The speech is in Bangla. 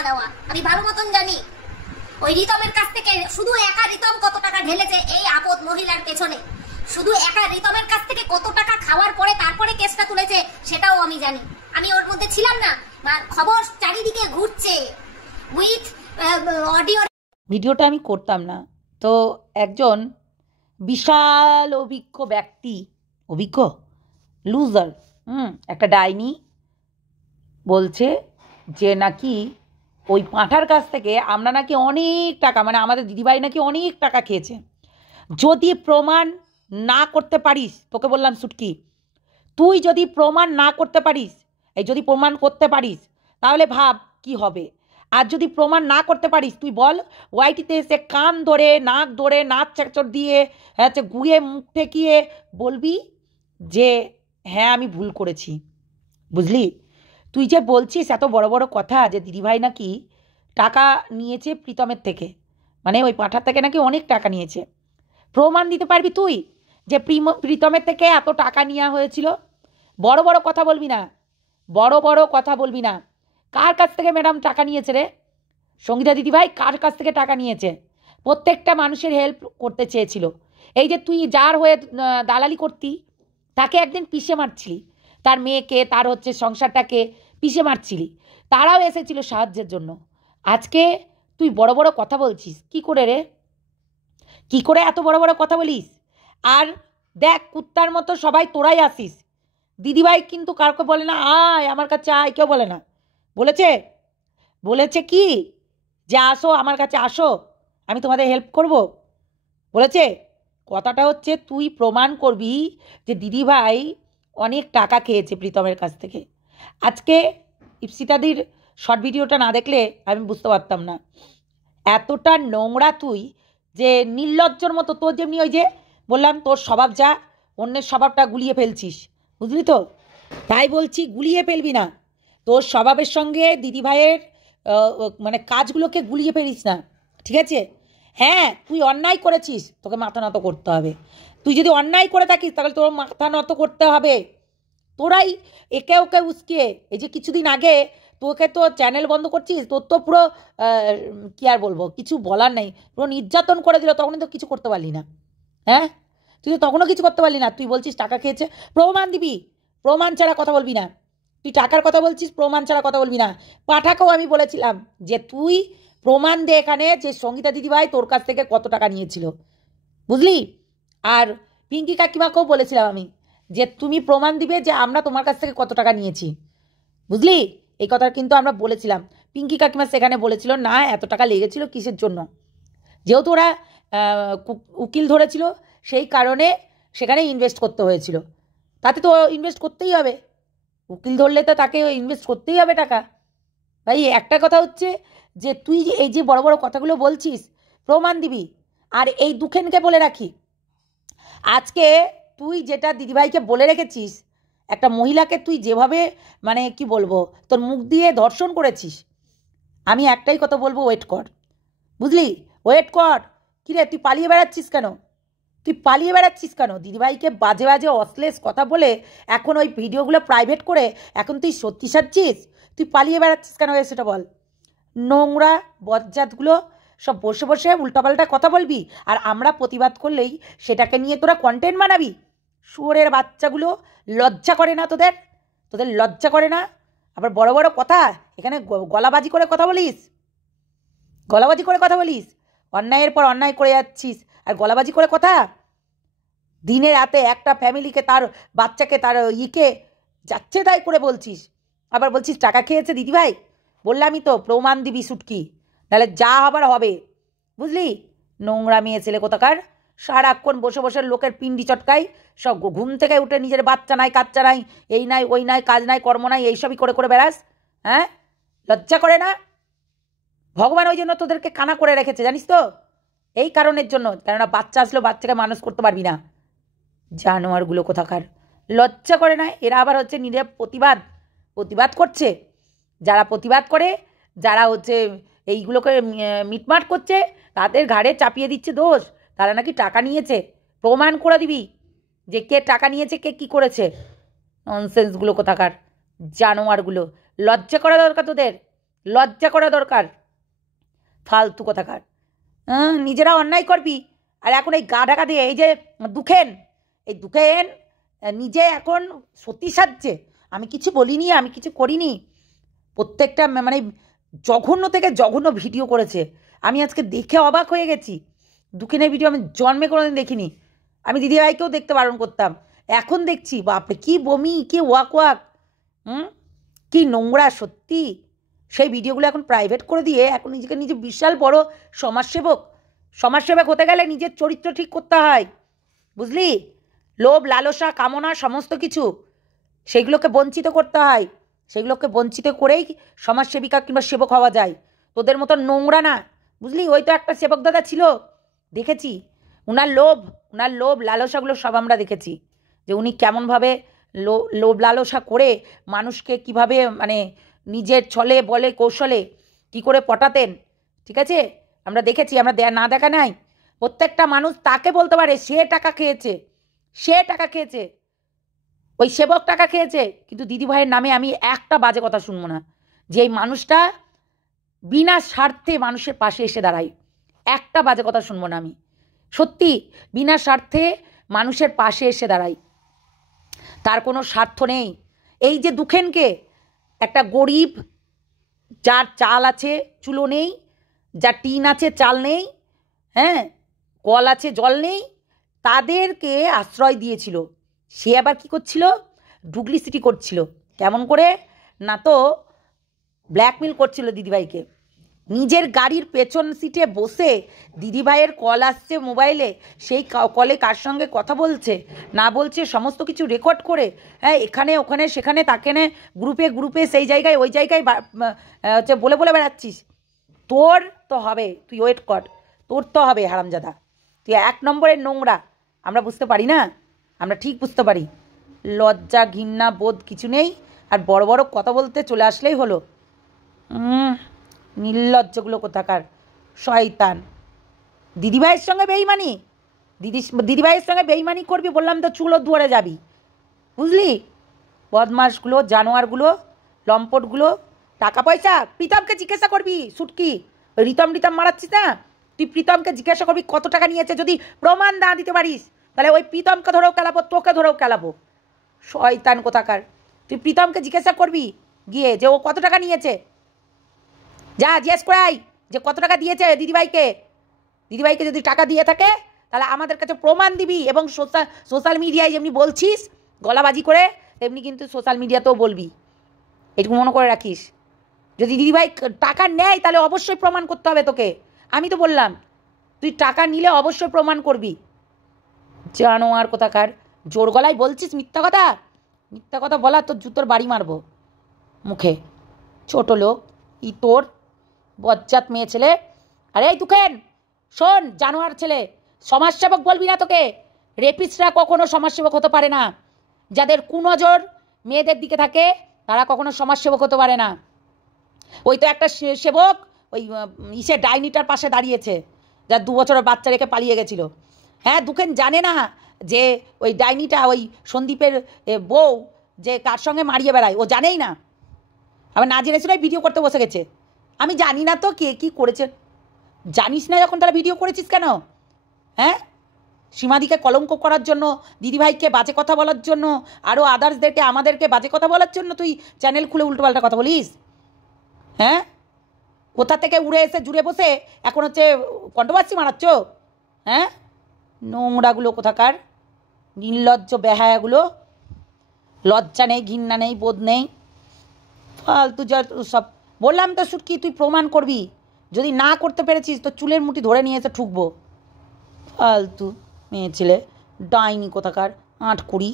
টাকা দেওয়া আমি ভালো মতন জানি। ওই রিতমের কাছ থেকে শুধু একা রিতম কত টাকা ঢেলেছে এই আপদ মহিলার পেছনে, শুধু একা রিতমের কাছ থেকে কত টাকা খাওয়ার পরে তারপরে কেসটা তুলেছে সেটাও আমি জানি। আমি ওর মধ্যে ছিলাম না, খবর চারিদিকে ঘুরছে উইথ অডিও। ভিডিওটা আমি করতাম না তো একজন বিশাল অভিজ্ঞ ব্যক্তি, অভিজ্ঞ লুজার, একটা ডাইনি বলছে যে নাকি ওই পাঁঠার কাছ থেকে আমরা নাকি অনেক টাকা, মানে আমাদের দিদিভাই নাকি অনেক টাকা খেয়েছে। যদি প্রমাণ না করতে পারিস, তোকে বললাম সুটকি, তুই যদি প্রমাণ না করতে পারিস, এই যদি প্রমাণ করতে পারিস তাহলে ভাব কি হবে। আর যদি প্রমাণ না করতে পারিস তুই বল, ওয়াইটিতে এসে কান ধরে নাক ধরে নাচ চাকচর দিয়ে গুয়ে মুখ ঠেকিয়ে বলবি যে হ্যাঁ আমি ভুল করেছি। বুঝলি? তুই যে বলছিস এত বড় বড় কথা যে দিদিভাই নাকি টাকা নিয়েছে প্রীতমের থেকে, মানে ওই পাঁঠার থেকে নাকি অনেক টাকা নিয়েছে, প্রমাণ দিতে পারবি তুই যে প্রীতমের থেকে এত টাকা নেওয়া হয়েছিল? বড় বড় কথা বলবি না, বড় বড় কথা বলবি না। কার কাছ থেকে ম্যাডাম টাকা নিয়েছে রে? সঙ্গীতা দিদিভাই কার কাছ থেকে টাকা নিয়েছে? প্রত্যেকটা মানুষের হেল্প করতে চেয়েছিল। এই যে তুই যার হয়ে দালালি করতি তাকে একদিন পিষে মারছিলি, তার মেয়েকে, তার সংসারটাকে পিষে মারছিলি, তারাও এসেছিল সাহায্যের জন্য। আজকে তুই বড় বড় কথা বলছিস কি করে রে? কি করে এত বড় বড় কথা বলিস? আর দেখ কুত্তার মতো সবাই তোরাই আসিস, দিদিভাই কিন্তু কাউকে বলে না আয় আমার কাছে আয়, কেউ বলে না। বলেছে কি যে আসো আমার কাছে আসো, আমি তোমাদের হেল্প করব বলেছে। কথাটা হচ্ছে তুই প্রমাণ করবি যে দিদিভাই অনেক টাকা খেয়েছে প্রীতমের কাছ থেকে। আজকে ইপসিতাদির শর্ট ভিডিওটা না দেখলে আমি বুঝতে পারতাম না এতটা নোংরা তুই, যে নির্লজ্জর মতো। তোর যেমনি ওই যে বললাম তোর স্বভাব যা, অন্যের স্বভাবটা গুলিয়ে ফেলছিস, বুঝলি তো? তাই বলছি গুলিয়ে ফেলবি না, তোর স্বভাবের সঙ্গে দিদিভাইয়ের মানে কাজগুলোকে গুলিয়ে ফেলিস না, ঠিক আছে? হ্যাঁ তুই অন্যায় করেছিস, তোকে মাথা নত করতে হবে। তুই যদি অন্যায় করে থাকিস তাহলে তোর মাথা নত করতে হবে। তোরাই একে ওকে উস্কিয়ে, এই যে কিছুদিন আগে তোকে তো চ্যানেল বন্ধ করছিস, তোর তো পুরো কী আর বলবো, কিছু বলার নেই, পুরো নির্যাতন করে দিল, তখন তো কিছু করতে পারলি না। হ্যাঁ তুই তো তখনও কিছু করতে পারলি না। তুই বলছিস টাকা খেয়েছে, প্রমাণ দিবি, প্রমাণ ছাড়া কথা বলবি না। তুই টাকার কথা বলছিস, প্রমাণ ছাড়া কথা বলবি না। পাঠাকেও আমি বলেছিলাম যে তুই প্রমাণ দে এখানে যে সঙ্গীতা দিদিভাই তোর কাছ থেকে কত টাকা নিয়েছিল, বুঝলি? আর পিঙ্কি কাকিমাকেও বলেছিলাম আমি যে তুমি প্রমাণ দিবে যে আমরা তোমার কাছ থেকে কত টাকা নিয়েছি, বুঝলি? এই কথা কিন্তু আমরা বলেছিলাম। পিঙ্কি কাকিমা সেখানে বলেছিল না এত টাকা লেগেছিল কিসের জন্য, যেহেতু ওরা উকিল ধরেছিল সেই কারণে সেখানে ইনভেস্ট করতে হয়েছিল। তাতে তো ইনভেস্ট করতেই হবে, উকিল ধরলে তো তাকে ইনভেস্ট করতেই হবে টাকা। ভাই একটা কথা হচ্ছে যে তুই এই যে বড় বড় কথাগুলো বলছিস প্রমাণ দিবি। আর এই দুখেনকে বলে রাখি, আজকে তুই যেটা দিদিভাইকে বলে রেখেছিস, একটা মহিলাকে তুই যেভাবে মানে কি বলবো তোর মুখ দিয়ে ধর্ষণ করেছিস, আমি একটাই কথা বলবো, ওয়েট কর, বুঝলি? ওয়েট কর। কিরে তুই পালিয়ে বেড়াচ্ছিস কেন? তুই পালিয়ে বেড়াচ্ছিস কেন? দিদিভাইকে বাজে বাজে অশ্লীল কথা বলে এখন ওই ভিডিওগুলো প্রাইভেট করে এখন তুই সত্যি সাজছিস? তুই পালিয়ে বেড়াচ্ছিস কেন সেটা বল। নোংরা বজ্জাতগুলো সব বসে বসে উল্টাপাল্টা কথা বলবি, আর আমরা প্রতিবাদ করলেই সেটাকে নিয়ে তোরা কন্টেন্ট বানাবি। শুয়োরের বাচ্চাগুলো, লজ্জা করে না তোদের? তোদের লজ্জা করে না? আবার বড় বড় কথা এখানে গলাবাজি করে কথা বলিস, গলাবাজি করে কথা বলিস, অন্যায়ের পর অন্যায় করে যাচ্ছিস আর গলাবাজি করে কথা। দিনে রাতে একটা ফ্যামিলিকে, তার বাচ্চাকে, তার ইকে যাচ্ছে তাই করে বলছিস, আবার বলছিস টাকা খেয়েছে দিদিভাই। বললামই তো প্রমাণ দিবি সুটকি, নাহলে যা হবার হবে, বুঝলি? নোংরা মেয়ে ছেলে কোথাকার, সারাক্ষণ বসে বসে লোকের পিন্ডি চটকাই, সব ঘুম থেকে উঠে নিজের বাচ্চা নাই কাচ্চা নাই, এই নাই ওই নাই, কাজ নাই কর্ম নাই, এইসবই করে করে বেড়াস। হ্যাঁ লজ্জা করে না? ভগবান ওই জন্য তোদেরকে কানা করে রেখেছে জানিস তো, এই কারণের জন্য, কেননা বাচ্চা আসলেও বাচ্চাকে মানুষ করতে পারবি না। জানোয়ারগুলো কোথাকার, লজ্জা করে না? এরা আবার নিজের প্রতিবাদ করছে। যারা প্রতিবাদ করে, যারা এইগুলোকে মিটমাট করছে, তাদের ঘাড়ে চাপিয়ে দিচ্ছে দোষ, তারা নাকি টাকা নিয়েছে। প্রমাণ করে দিবি যে কে টাকা নিয়েছে, কে কি করেছে। ননসেন্সগুলো কোথাকার, জানোয়ারগুলো, লজ্জা করা দরকার তোদের। লজ্জা করা দরকার। ফালতু কথাকার। নিজেরা অন্যায় করবি, আর এখন এই গা ঢাকা দিয়ে এই যে দুখেন নিজে এখন সত্যি সাজছে, আমি কিছু বলিনি, আমি কিছু করিনি। প্রত্যেকটা মানে জঘন্য থেকে জঘন্য ভিডিও করেছে। আমি আজকে দেখে অবাক হয়ে গেছি। দুঃখিনের ভিডিও আমি জন্মে কোনোদিন দেখিনি। আমি দিদিভাইকেও দেখতে বারণ করতাম, এখন দেখছি বাপরে কি বমি, কি ওয়াক কি নোংরা সত্যি। সেই ভিডিওগুলো এখন প্রাইভেট করে দিয়ে এখন নিজে বিশাল বড় সমাজসেবক হতে গেলে নিজের চরিত্র ঠিক করতে হয়, বুঝলি? লোভ লালসা কামনা সমস্ত কিছু সেগুলোকে বঞ্চিত করতে হয়, সেগুলোকে বঞ্চিত করেই সমাজসেবিকা কিংবা সেবক হওয়া যায়। তোদের মতো নোংরা না, বুঝলি? ওই তো একটা সেবক দাদা ছিল, দেখেছি উনার লোভ লালসাগুলো সব আমরা দেখেছি, যে উনি কেমনভাবে লোভ লালসা করে মানুষকে কিভাবে মানে নিজের ছলে বলে কৌশলে কি করে পটাতেন, ঠিক আছে? আমরা দেখেছি, আমরা না দেখা নাই। প্রত্যেকটা মানুষ তাকে বলতে পারে সে টাকা খেয়েছে, ওই সেবক টাকা খেয়েছে, কিন্তু দিদিভাইয়ের নামে আমি একটা বাজে কথা শুনবো না, যে এই মানুষটা বিনা স্বার্থে মানুষের পাশে এসে দাঁড়ায়। একটা বাজে কথা শুনবো না আমি, সত্যি বিনা স্বার্থে মানুষের পাশে এসে দাঁড়াই, তার কোনো স্বার্থ নেই। এই যে দুখেনকে, একটা গরিব, যার চাল আছে চুলো নেই, যার টিন আছে চাল নেই, হ্যাঁ, কল আছে জল নেই, তাদেরকে আশ্রয় দিয়েছিল। সে আবার কি করছিল? ডুপ্লিসিটি করছিল। কেমন করে না, তো ব্ল্যাকমেল করছিল দিদিভাইকে। নিজের গাড়ির পেছন সিটে বসে দিদিভাইয়ের কল আসছে মোবাইলে, সেই কলে কার সঙ্গে কথা বলছে না বলছে সমস্ত কিছু রেকর্ড করে, হ্যাঁ, এখানে ওখানে সেখানে তাকে গ্রুপে সেই জায়গায় ওই জায়গায় হচ্ছে বলে বেড়াচ্ছিস। তোর তো হবে, তুই ওয়েট কর, তোর তো হবে হারামজাদা। তুই 1 নম্বরের নোংরা। আমরা বুঝতে পারি না? আমরা ঠিক বুঝতে পারি। লজ্জা ঘৃণা বোধ কিছু নেই, আর বড় বড় কথা বলতে চলে আসলেই হলো। নির্লজ্জগুলো কোথাকার, শয়তান। দিদিভাইয়ের সঙ্গে বেইমানি, দিদিভাইয়ের সঙ্গে বেইমানি করবি বললাম তো চুলো দুয়ারে যাবি, বুঝলি? বদমাশগুলো, জানোয়ারগুলো, লম্পটগুলো। টাকা পয়সা প্রীতমকে জিজ্ঞাসা করবি, সুটকি ওই রিতম মারাচ্ছিস না, তুই প্রীতমকে জিজ্ঞাসা করবি কত টাকা নিয়েছে। যদি প্রমাণ না দিতে পারিস তাহলে ওই প্রীতমকে ধরেও কেলাবো, তোকে ধরেও কেলাবো। শয়তান কোথাকার। তুই প্রীতমকে জিজ্ঞাসা করবি গিয়ে যে ও কত টাকা নিয়েছে, যা জিজ্ঞেস করাই যে কত টাকা দিয়েছে দিদিভাইকে যদি টাকা দিয়ে থাকে তাহলে আমাদের কাছে প্রমাণ দিবি, এবং সোশ্যাল মিডিয়ায় যেমনি বলছিস গলাবাজি করে, তেমনি কিন্তু সোশ্যাল মিডিয়াতেও বলবি। এটুকু মনে করে রাখিস। যদি দিদিভাই টাকা নেয় তাহলে অবশ্যই প্রমাণ করতে হবে তোকে। আমি তো বললাম তুই টাকা নিলে অবশ্যই প্রমাণ করবি। জানোয়ার কোথাকার। জোর গলায় বলছিস মিথ্যা কথা বলা তোর জুতোর বাড়ি মারবো মুখে। ছোট লোক তোর বজ্জাত মেয়ে ছেলে। আরে এই দুখেন শোন, জানোয়ার ছেলে, সমাজসেবক বলবি না তোকে। রেপিস্টরা কখনো সমাজসেবক হতে পারে না। যাদের কুনজর মেয়েদের দিকে থাকে তারা কখনো সমাজসেবক হতে পারে না। ওই তো একটা সেবক ওই ডাইনিটার পাশে দাঁড়িয়েছে, যার 2 বছরের বাচ্চা রেখে পালিয়ে গেছিল। হ্যাঁ, দুখেন জানে না যে ওই ডাইনিটা ওই সন্দীপের বউ যে কার সঙ্গে মারিয়ে বেড়ায়, ও জানেই না। আবার না জেনে শুনে ভিডিও করতে বসে গেছে। আমি জানি না তো কে কী করেছে। জানিস না যখন তাহলে ভিডিও করেছিস কেন? হ্যাঁ, সীমাদিকে কলঙ্ক করার জন্য, দিদিভাইকে বাজে কথা বলার জন্য, আরও আদার্সদেরকে আমাদেরকে বাজে কথা বলার জন্য তুই চ্যানেল খুলে উল্টোপাল্টা কথা বলিস? হ্যাঁ, কোথা থেকে উড়ে এসে জুড়ে বসে এখন হচ্ছে কণ্ঠবাসী মারাচ্ছ? হ্যাঁ, নোংরাগুলো কোথাকার, নির্লজ্জ বেহায়াগুলো। লজ্জা নেই, ঘৃণা নেই, বোধ নেই, ফালতু যা সব। বললাম তো সুটকি, তুই প্রমাণ করবি। যদি না করতে পেরেছিস তো চুলের মুঠি ধরে নিয়ে এসে ঠুকবো। ফালতু মেয়ে ছেলে, ডাইনি কোথাকার, 8 কুড়ি।